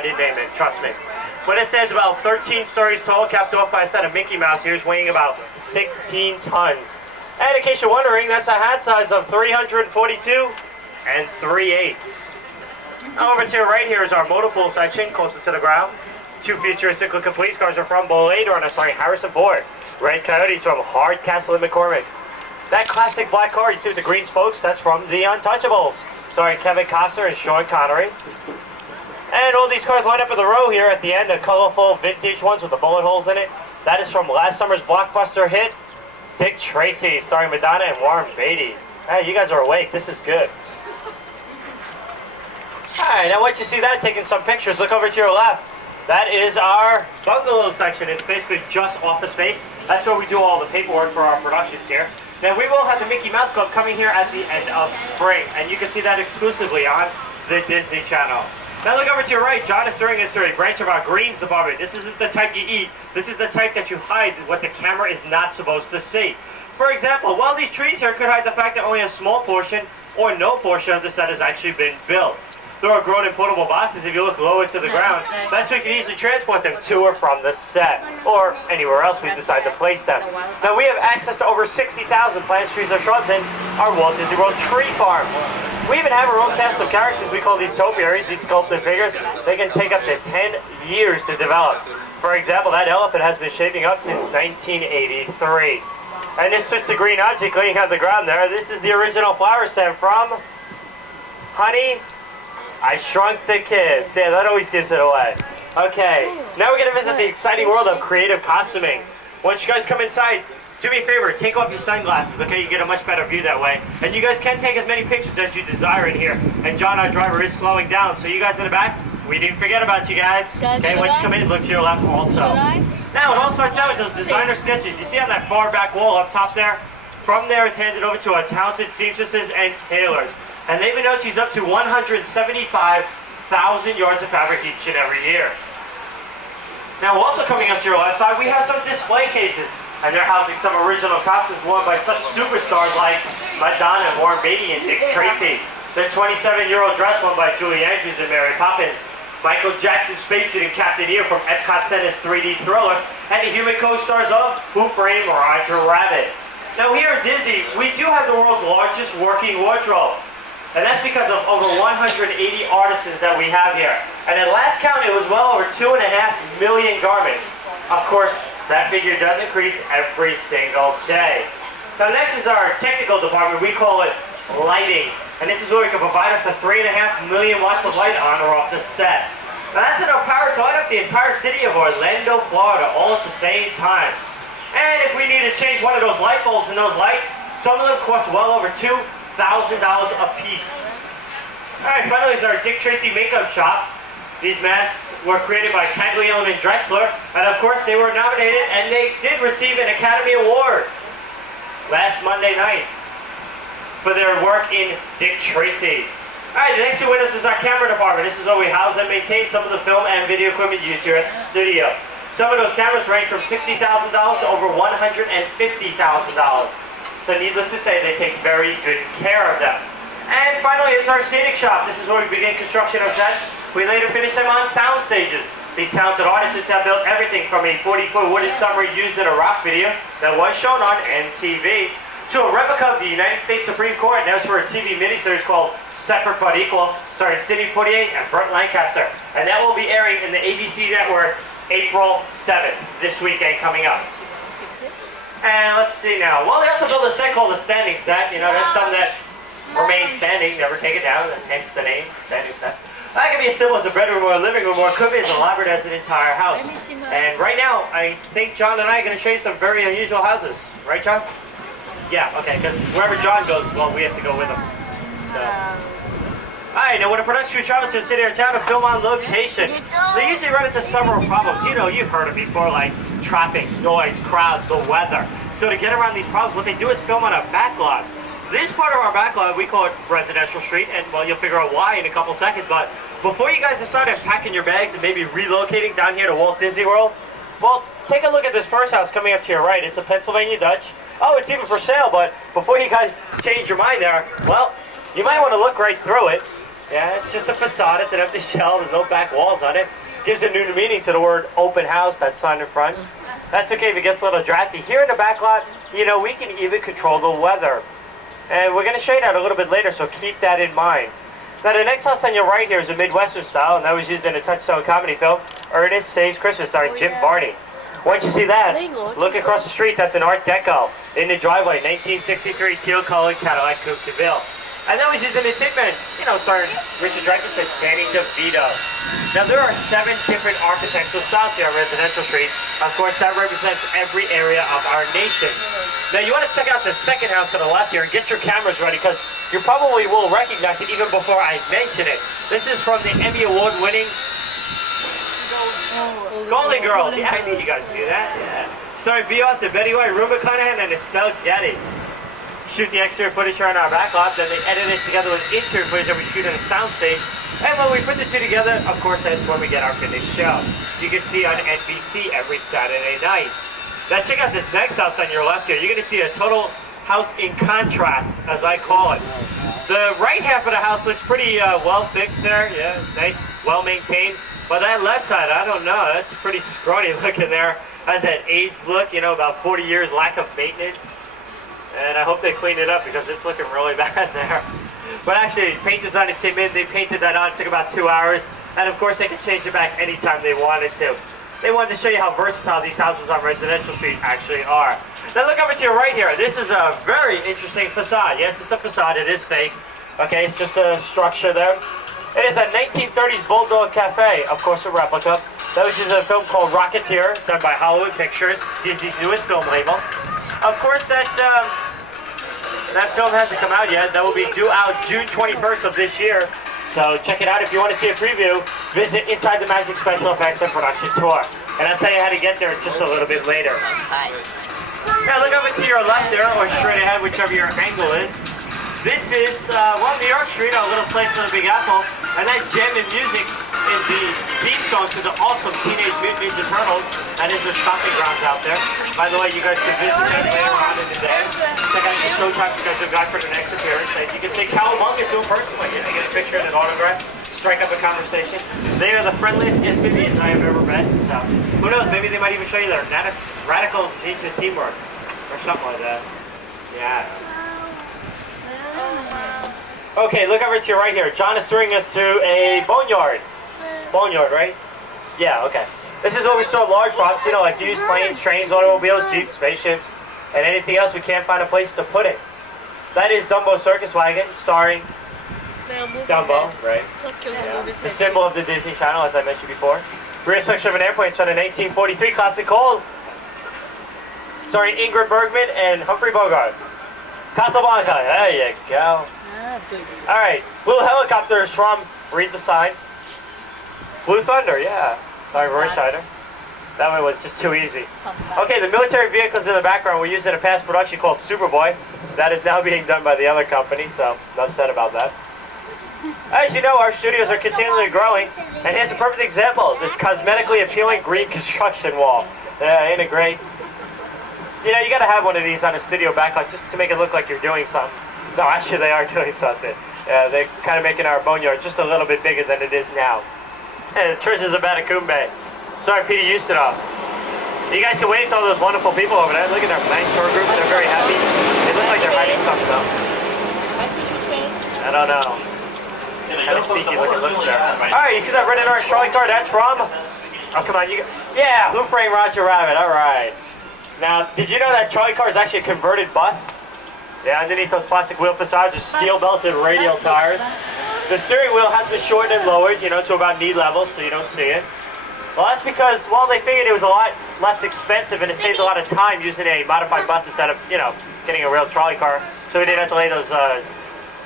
I didn't name it, trust me. But it stands about 13 stories tall, capped off by a set of Mickey Mouse ears weighing about 16 tons. And in case you're wondering, that's a hat size of 342 and 3/8. Over to your right here is our motor pool section, closer to the ground. Two futuristic looking police cars are from Bolater and are starring Harrison Ford. Red Coyotes from Hardcastle and McCormick. That classic black car you see with the green spokes, that's from The Untouchables, starring Kevin Costner and Sean Connery. And all these cars line up in the row here at the end, the colorful vintage ones with the bullet holes in it. That is from last summer's blockbuster hit, Dick Tracy, starring Madonna and Warren Beatty. Hey, you guys are awake, this is good. Alright, now once you see that, taking some pictures, look over to your left. That is our bungalow section. It's basically just office space. That's where we do all the paperwork for our productions here. Now we will have the Mickey Mouse Club coming here at the end of spring, and you can see that exclusively on the Disney Channel. Now look over to your right. John is throwing us through a branch of our greens department. This isn't the type you eat. This is the type that you hide what the camera is not supposed to see. For example, while these trees here could hide the fact that only a small portion or no portion of the set has actually been built. They are grown in portable boxes. If you look lower to the ground, that's where you can easily transport them to or from the set, or anywhere else we decide to place them. Now we have access to over 60,000 plants, trees, or shrubs in our Walt Disney World Tree Farm. We even have our own cast of characters. We call these topiaries, these sculpted figures. They can take up to 10 years to develop. For example, that elephant has been shaping up since 1983. And this twisted green object laying on the ground there, this is the original flower stem from Honey, I Shrunk the Kids. Yeah, that always gives it away. Okay, now we're going to visit the exciting world of creative costuming. Once you guys come inside, do me a favor, take off your sunglasses, okay? You get a much better view that way. And you guys can take as many pictures as you desire in here. And John, our driver, is slowing down. So you guys in the back, we didn't forget about you guys. Okay, once you come in, look to your left also. Now, it all starts out with those designer sketches. You see on that far back wall up top there? From there, it's handed over to our talented seamstresses and tailors. And they've been noticed up to 175,000 yards of fabric each and every year. Now, also coming up to your left side, we have some display cases. And they're housing some original costumes worn by such superstars like Madonna, Warren Beatty, and Dick Tracy. The 27-year-old dress worn by Julie Andrews and Mary Poppins. Michael Jackson's spacesuit and Captain EO from Epcot Center's 3D Thriller. And the human co-stars of Who Framed Roger Rabbit. Now, here at Disney, we do have the world's largest working wardrobe. And that's because of over 180 artisans that we have here. And at last count, it was well over 2.5 million garments. Of course, that figure does increase every single day. Now next is our technical department. We call it lighting. And this is where we can provide up to 3.5 million watts of light on or off the set. Now that's enough power to light up the entire city of Orlando, Florida, all at the same time. And if we need to change one of those light bulbs in those lights, some of them cost well over $2,000 a piece. Alright, finally is our Dick Tracy makeup shop. These masks were created by Caglione and Drexler, and of course they were nominated and they did receive an Academy Award last Monday night for their work in Dick Tracy. Alright, the next two windows is our camera department. This is where we house and maintain some of the film and video equipment used here at the studio. Some of those cameras range from $60,000 to over $150,000. So needless to say, they take very good care of them. And finally, it's our scenic shop. This is where we begin construction of sets. We later finish them on sound stages. These talented artists have built everything from a 40-foot wooden submarine used in a rock video that was shown on MTV to a replica of the United States Supreme Court. That was for a TV miniseries called Separate But Equal, starring Sidney Poitier and Burt Lancaster. And that will be airing in the ABC network April 7th, this weekend coming up. And let's see now. Well, they also built a set called the Standing Set. You know, that's something that remains standing, never take it down, hence the name, Standing Set. That can be as simple as a bedroom or a living room, or it could be as elaborate as an entire house. And right now, I think John and I are going to show you some very unusual houses. Right, John? Yeah, okay, because wherever John goes, well, we have to go with him. So. Alright, now when a production crew travels to a city or town to film on location, they usually run into several problems. You know, you've heard of before, like traffic, noise, crowds, the weather. So to get around these problems, what they do is film on a backlot. This part of our backlot, we call it Residential Street, and well, you'll figure out why in a couple seconds, but before you guys decide on packing your bags and maybe relocating down here to Walt Disney World, well, take a look at this first house coming up to your right. It's a Pennsylvania Dutch. Oh, it's even for sale, but before you guys change your mind there, well, you might want to look right through it. Yeah, it's just a facade. It's an empty shell. There's no back walls on it. Gives a new meaning to the word open house, that sign in front. That's okay if it gets a little drafty. Here in the back lot, you know, we can even control the weather. And we're going to show you that a little bit later, so keep that in mind. Now, the next house on your right here is a Midwestern style, and that was used in a Touchstone comedy film, Ernest Saves Christmas, starring Jim Varney. Once you see that, look across the street, that's an Art Deco. In the driveway, 1963 teal-colored Cadillac Coupe de Ville. And that was used in the Hitman, you know, starring Richard Dreyfuss and Danny DeVito. Now, there are 7 different architectural styles here on Residential Street. Of course, that represents every area of our nation. Now, you want to check out the second house to the left here and get your cameras ready, because you probably will recognize it even before I mention it. This is from the Emmy Award-winning Golden Girls. Yeah, I knew you guys knew that. Yeah. Starring Beyonce, Betty White, Rue McClanahan, and Estelle Getty. Shoot the exterior footage here on our backlot, then they edit it together with interior footage that we shoot in a soundstage. And when we put the two together, of course, that's when we get our finished show. You can see on NBC every Saturday night. Now check out this next house on your left here. You're going to see a total house in contrast, as I call it. The right half of the house looks pretty well fixed there. Yeah, nice, well maintained. But that left side, I don't know. That's pretty scrawny looking there. Has that aged look, you know, about 40 years lack of maintenance. And I hope they cleaned it up because it's looking really bad there. But actually, paint designers came in, they painted that on, it took about 2 hours. And of course, they can change it back anytime they wanted to. They wanted to show you how versatile these houses on Residential Street actually are. Now look over to your right here. This is a very interesting facade. Yes, it's a facade, it is fake. Okay, it's just a structure there. It is a 1930s Bulldog Cafe, of course a replica. That was just a film called Rocketeer, done by Hollywood Pictures, Disney's newest film label. Of course, that film hasn't come out yet. That will be due out June 21st of this year. So check it out. If you want to see a preview, visit Inside the Magic Special Effects and Production Tour. And I'll tell you how to get there just a little bit later. Now look over to your left there, or straight ahead, whichever your angle is. This is, New York Street, a little place on the Big Apple. And that gem in music is the theme song to the awesome Teenage Mutant Ninja Turtles. That is the stomping grounds out there. By the way, you guys can visit that later on in the day. Check out your showtime because they've got for the next appearance. And you can say cowabunga to them personally. You know, get a picture and an autograph. Strike up a conversation. They are the friendliest amphibians I have ever met. So who knows? Maybe they might even show you their radical ninja teamwork or something like that. Yeah. Okay, look over to your right here. John is touring us to a boneyard. Boneyard, right? Yeah, okay. This is where we store large props, you know, like used planes, trains, automobiles, jeeps, spaceships, and anything else we can't find a place to put it. That is Dumbo Circus Wagon, starring Dumbo, right? Yeah. The symbol of the Disney Channel, as I mentioned before. Rear section of an airplane shot in 1843, classic Cole, starring Ingrid Bergman and Humphrey Bogart. Casablanca, there you go. Alright, Blue Helicopters from, read the sign. Blue Thunder, yeah. Sorry, Roy Scheider. That one was just too easy. Okay, the military vehicles in the background were used in a past production called Superboy. That is now being done by the other company, so enough said about that. As you know, our studios are continually growing, and here's a perfect example, this cosmetically appealing green construction wall. Yeah, ain't it great? You know, you gotta have one of these on a studio backlight just to make it look like you're doing something. No, actually they are doing something. They're kind of making our boneyard just a little bit bigger than it is now. And Trish is a Batacumbe. Sorry, Peter Ustinov. You guys can wave to all those wonderful people over there. Look at their nice tour group. They're very happy. They look like they're hiding something though. I don't know. Kind of sneaky looking looks there. Alright, you see that red and orange trolley car? That's from? Oh, come on. Yeah, Who Framed Roger Rabbit. Alright. Now, did you know that trolley car is actually a converted bus? Yeah, underneath those plastic wheel facades are steel-belted radial tires. The steering wheel has been shortened and lowered, you know, to about knee level, so you don't see it. Well, that's because, well, they figured it was a lot less expensive and it saves a lot of time using a modified bus instead of, you know, getting a real trolley car. So we didn't have to lay those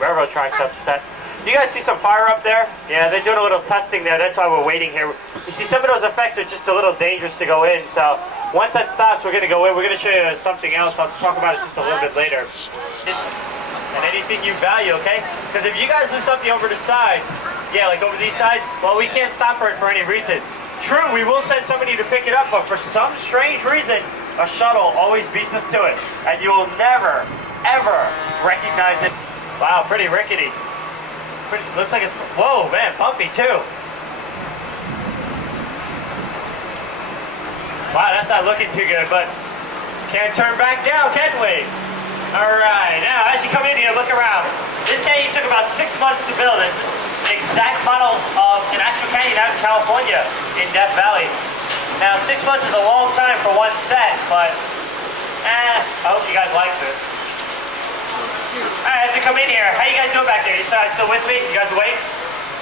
railroad tracks up to set. You guys see some fire up there? Yeah, they're doing a little testing there. That's why we're waiting here. You see, some of those effects are just a little dangerous to go in. So once that stops, we're going to go in. We're going to show you something else. I'll talk about it just a little bit later. And anything you value, okay? Because if you guys do something over the side, yeah, like over these sides, well, we can't stop for it for any reason. True, we will send somebody to pick it up, but for some strange reason, a shuttle always beats us to it. And you will never, ever recognize it. Wow, pretty rickety. looks like it's, whoa, man, bumpy too. Wow, that's not looking too good, but can't turn back down, can we? All right, now as you come in here, look around. This canyon took about 6 months to build. It's an exact model of an actual canyon out in California, in Death Valley. Now, 6 months is a long time for one set, but I hope you guys like this. All right, as you come in here, how you guys doing back there? You still with me? You guys awake?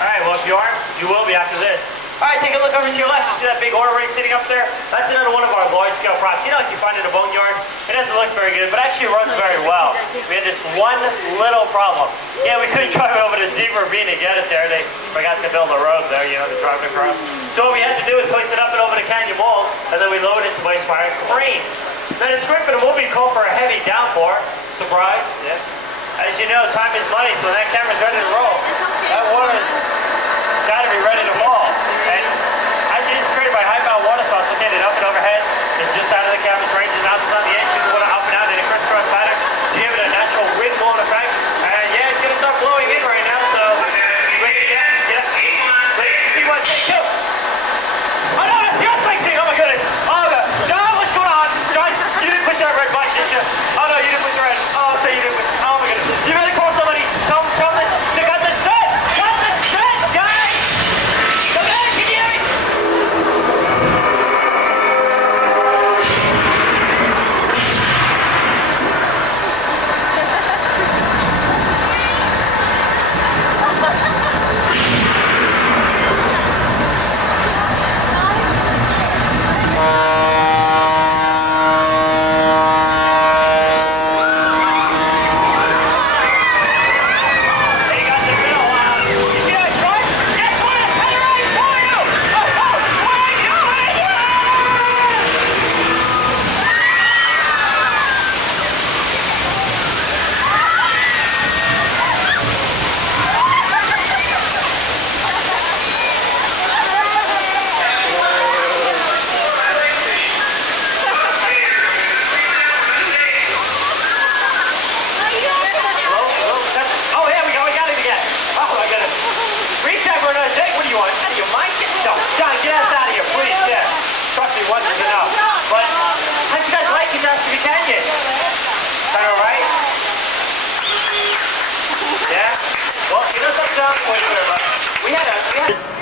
All right, well, if you aren't, you will be after this. All right, take a look over to your left. You see that big ore ring sitting up there? That's another one of our large-scale props. You know, like you find in a boneyard, it doesn't look very good, but actually runs very well. We had this one little problem. Yeah, we couldn't drive over to Deep Ravine to get it there. They forgot to build a road there, you know, to drive it across. So what we had to do is hoist it up and over the canyon walls, and then we load it to place by a crane. Now, the script of the movie called for a heavy downpour. Surprise? Yeah. As you know, time is money, so that camera's ready to roll. That water's got to be ready to fall. And actually, this is created by high-bound water source located up and overhead. It's just out of the camera's range, and now it's on the edge. You can water up and out in a crisscross pattern to give it a natural wind-blown effect. And yeah, it's going to start blowing in right now, so wait again. Yes. Wait, 3, 1, take 2. Oh no, that's the unfixing! Oh my goodness! Oh god! No, what's going on? Guys, you didn't push that red button, did you? Oh no, you didn't push the red. Oh, okay, you didn't push. Oh my goodness! You better call somebody. Tell this. They got the set. Got the set, guys. Come back, can you hear me?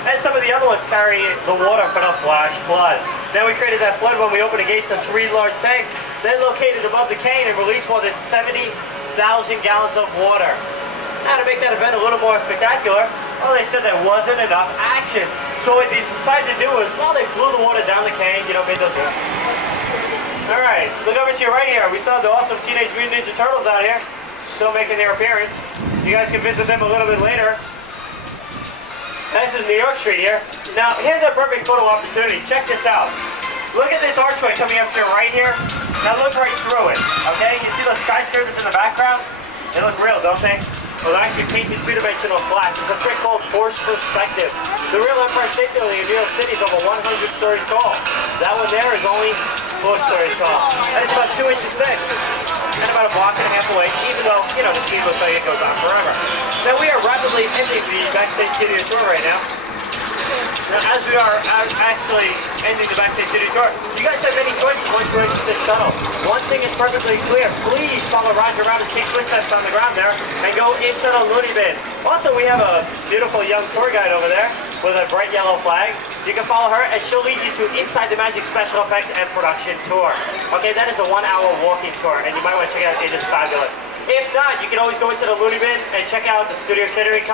And some of the other ones carry the water for the flash flood. Then we created that flood when we opened the gates to 3 large tanks, then located above the cane and released more than 70,000 gallons of water. Now to make that event a little more spectacular, well, they said there wasn't enough action. So what they decided to do was, well, they blew the water down the cane, you know, made those things. Alright, look over to your right here. We saw the awesome Teenage Mutant Ninja Turtles out here, still making their appearance. You guys can visit them a little bit later. This is New York Street here. Now, here's a perfect photo opportunity. Check this out. Look at this archway coming up to your right here. Now look right through it, okay? You see those skyscrapers in the background? They look real, don't they? Well, they're actually painted 3-dimensional flats. It's a trick called forced perspective. The real Empire State Building in New York City is over 100 stories tall. That one there is only 4 stories tall. And it's about 2 inches thick. And about a block and a half away, even though, you know, the speed will tell you it goes on forever. Now, we are rapidly ending the Backstage Studio tour right now. Now, as we are actually ending the Backstage Studio tour, you guys have many choices once you exit this tunnel. One thing is perfectly clear. Please follow Roger around and take footsteps on the ground there and go into the loony bin. Also, we have a beautiful young tour guide over there with a bright yellow flag. You can follow her and she'll lead you to Inside the Magic Special Effects and Production Tour. Okay, that is a 1-hour walking tour and you might want to check it out. It is fabulous. If not, you can always go into the loony bin and check out the studio catering.